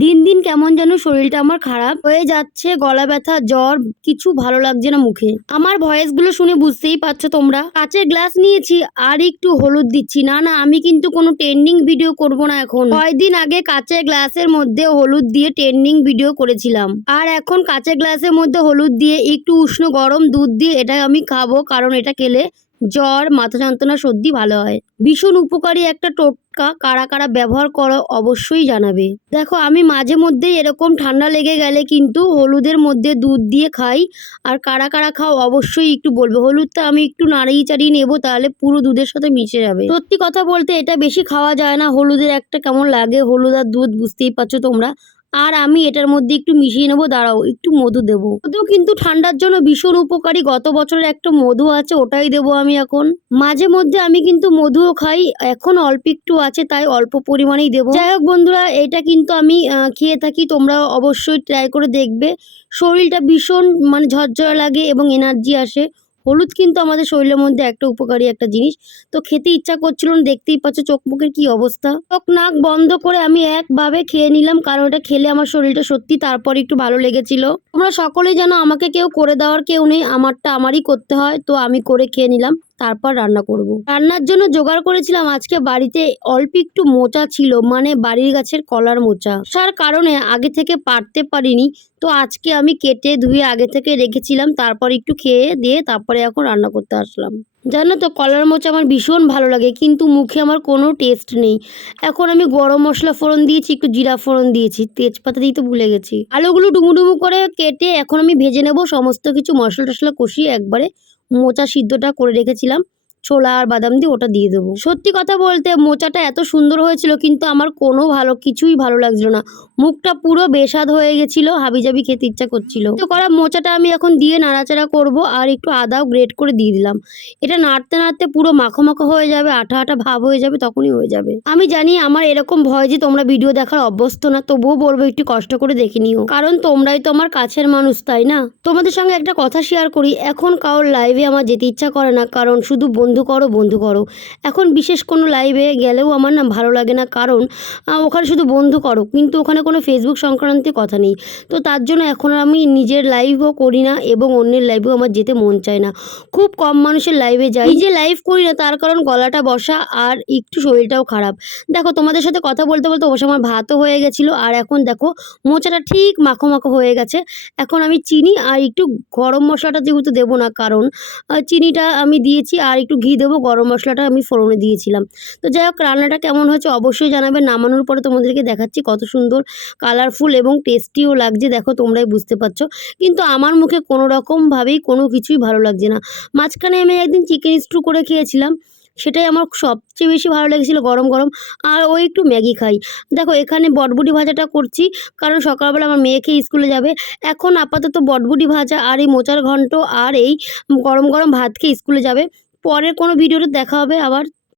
দিন দিন কেমন যেন শরীরটা আমার খারাপ হয়ে যাচ্ছে, গলা ব্যথা, জ্বর, কিছু ভালো লাগছে না মুখে। আমার ভয়েসগুলো শুনে বুঝতেই পারছ তোমরা। কাঁচের গ্লাস নিয়েছি, আর একটু হলুদ দিচ্ছি। না না, আমি কিন্তু কোনো ট্রেন্ডিং ভিডিও করব না এখন। কয়দিন আগে কাঁচের গ্লাসের মধ্যে হলুদ দিয়ে ট্রেন্ডিং ভিডিও করেছিলাম। আর এখন কাঁচের গ্লাসের মধ্যে হলুদ দিয়ে একটু উষ্ণ গরম দুধ দিয়ে এটা আমি খাব, কারণ এটা খেলে জ্বর, মাথা যন্ত্রণা সর্দি ভালো হয়। ভীষণ উপকারী একটা টোটকা কারা কারা ব্যবহার করো অবশ্যই জানাবে। দেখো, আমি মাঝে মধ্যেই এরকম ঠান্ডা লেগে গেলে কিন্তু হলুদের মধ্যে দুধ দিয়ে খাই। আর কারা কারা খাও অবশ্যই একটু বলবে। হলুদটা আমি একটু নাড়িয়ে চাড়িয়ে নেব, তাহলে পুরো দুধের সাথে মিশে যাবে। সত্যি কথা বলতে এটা বেশি খাওয়া যায় না। হলুদের একটা কেমন লাগে, হলুদ আর দুধ, বুঝতেই পারছ তোমরা। আর আমি এটার মধ্যে একটু মিশিয়ে নেব, দাঁড়াও, একটু মধু দেবো। মধু কিন্তু ঠান্ডার জন্য ভীষণ উপকারী, গত বছরের একটা মধু আছে, ওটাই দেবো আমি এখন। মাঝে মধ্যে আমি কিন্তু মধুও খাই, এখন অল্প একটু আছে, তাই অল্প পরিমাণেই দেবো। যাই হোক বন্ধুরা, এটা কিন্তু আমি খেয়ে থাকি, তোমরা অবশ্যই ট্রাই করে দেখবে। শরীরটা ভীষণ মানে ঝরঝরা লাগে এবং এনার্জি আসে। হলুদ কিন্তু আমাদের শরীরের মধ্যে একটা উপকারী একটা জিনিস। তো খেতে ইচ্ছা করছিল না, দেখতেই পাচ্ছ চোখ মুখের কি অবস্থা। চোখ নাক বন্ধ করে আমি একভাবে খেয়ে নিলাম, কারণ এটা খেলে আমার শরীরটা সত্যি তারপর একটু ভালো লেগেছিল। তোমরা সকলেই জানো আমাকে কেউ করে দেওয়ার কেউ নেই, আমারটা আমারই করতে হয়, তো আমি করে খেয়ে নিলাম। তারপর রান্না করব। রান্নার জন্য জোগাড় করেছিলাম আজকে বাড়িতে অল্প একটু মোচা ছিল মানে বাড়ির গাছের কলার মোচা। তার কারণে আগে থেকে পারতে পারিনি, তো আজকে আমি কেটে ধুয়ে আগে থেকে রেখেছিলাম, তারপর একটু খেয়ে দিয়ে তারপরে এখন রান্না করতে আসলাম। জানো তো, কলার মোচা আমার ভীষণ ভালো লাগে, কিন্তু মুখে আমার কোনো টেস্ট নেই। এখন আমি গরম মশলা ফোড়ন দিয়েছি, একটু জিরা ফোড়ন দিয়েছি, তেজপাতা দিয়ে তো ভুলে গেছি। আলুগুলো ডুমু ডুমু করে কেটে এখন আমি ভেজে নেব, সমস্ত কিছু মশলা টশলা কষিয়ে একবারে মোচা সিদ্ধটা করে রেখেছিলাম। ছোলা আর বাদাম দিয়ে ওটা দিয়ে দেবো। সত্যি কথা বলতে মোচাটা এত সুন্দর হয়েছিল, কিন্তু আমার কোনো ভালো, কিছুই ভালো লাগছিল না। মুখটা পুরো বেস্বাদ হয়ে গেছিল, হাবিজাবি খেতে ইচ্ছা করছিল। তো করা মোচাটা আমি এখন দিয়ে নাড়াচাড়া করব আর একটু আদাও গ্রেট করে দিয়ে দিলাম। এটা নাড়তে নাড়তে পুরো মাখো মাখো হয়ে যাবে, আঠা আঠা ভাব হয়ে যাবে, তখনই হয়ে যাবে। আমি জানি আমার এরকম ভয় যে তোমরা ভিডিও দেখার অভ্যস্ত না, তবুও বলব একটু কষ্ট করে দেখে নিও। কারণ তোমরাই তো আমার কাছের মানুষ, তাই না? তোমাদের সঙ্গে একটা কথা শেয়ার করি, এখন কারোর লাইভে আমার যেতে ইচ্ছা করে না, কারণ শুধু বন্ধু করো, বন্ধু করো। এখন বিশেষ কোনো লাইভে গেলেও আমার না ভালো লাগে না, কারণ ওখানে শুধু বন্ধু করো, কিন্তু ওখানে কোনো ফেসবুক সংক্রান্তে কথা নেই। তো তার জন্য এখন আমি নিজের লাইভও করি না এবং অন্যের লাইভেও আমার যেতে মন চায় না। খুব কম মানুষের লাইভে যাই। নিজে লাইভ করি না, তার কারণ গলাটা বসা আর একটু শরীরটাও খারাপ। দেখো, তোমাদের সাথে কথা বলতে বলতে অবশ্য আমার ভাতও হয়ে গেছিল, আর এখন দেখো, মোচাটা ঠিক মাখো মাখো হয়ে গেছে। এখন আমি চিনি আর একটু গরম মশলাটা যেহেতু দেবো না, কারণ চিনিটা আমি দিয়েছি আর একটু ঘি দেবো, গরম মশলাটা আমি ফোড়নে দিয়েছিলাম। তো যাই হোক, রান্নাটা কেমন হয়েছে অবশ্যই জানাবে নামানোর পরে তোমাদেরকে দেখাচ্ছি কত সুন্দর কালারফুল এবং টেস্টিও লাগছে। দেখো, তোমরাই বুঝতে পারছ। কিন্তু আমার মুখে কোনো রকমভাবেই কোনো কিছুই ভালো লাগছে না। মাঝখানে আমি একদিন চিকেন স্টু করে খেয়েছিলাম। সেটাই আমার সবচেয়ে বেশি ভালো লেগেছিলো, গরম গরম। আর ওই একটু ম্যাগি খাই। দেখো, এখানে বটবুটি ভাজাটা করছি, কারণ সকালবেলা আমার মেয়েকে স্কুলে যাবে। এখন আপাতত বটবুটি ভাজা আর এই মোচার ঘন্ট আর এই গরম গরম ভাত খেয়ে স্কুলে যাবে। পরের কোনো ভিডিওতে দেখা হবে আবার